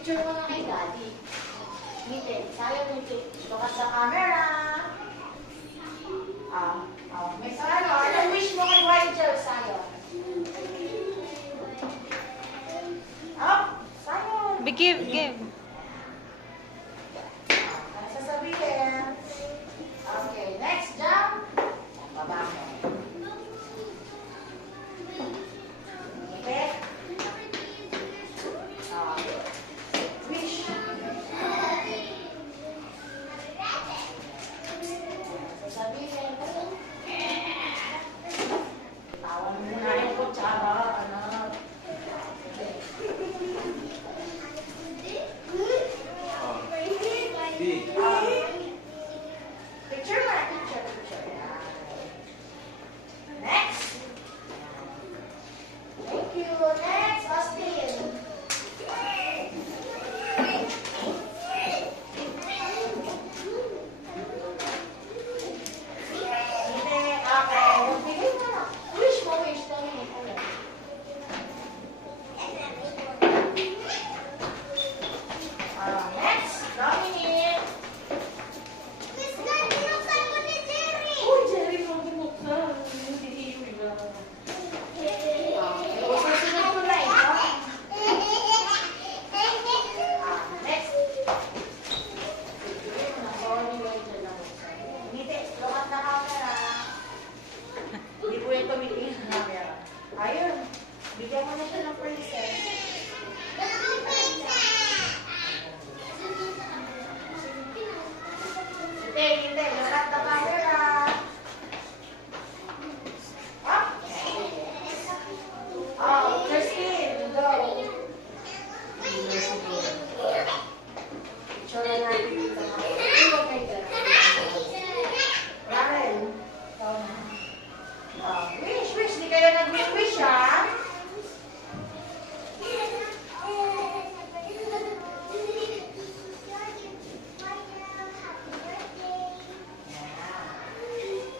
Picture mo na kay Daddy. Ngiti. Sayo ngiti. Look at the camera. May sayo. Anong wish mo kay Rigel? Sayo. Sayo. Give. Ano sasabihin? Okay, next jump. Baba mo. Ngiti. Wish. Sasabihin. Tawan mo na yung kutsara, anak. Picture na, picture. Next. Thank you. Next, Austin. Ayun, bigyan mo na siya ng princess. Hindi, look at the camera. Christine, go. Picture na natin dito. Ryan, wish, di kayo nag-wish, ha?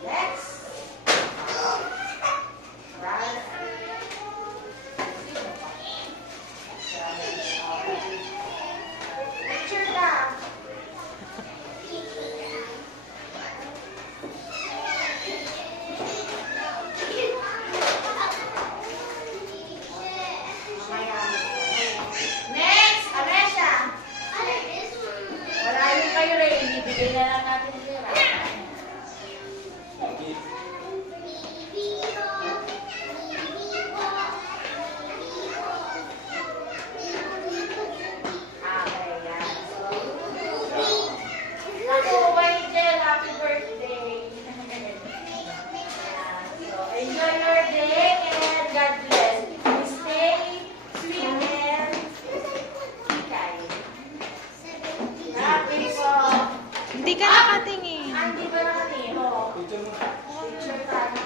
Next. Picture ka. Next, Amesha. Wala yung kayo rin. Ibigay na lang natin sila. Ako, Rigel, happy birthday. Enjoy your day and God bless. Stay sweet and kind. Happy po. Hindi ka nakatingin. Hindi ba nakatingin? Picture tayo.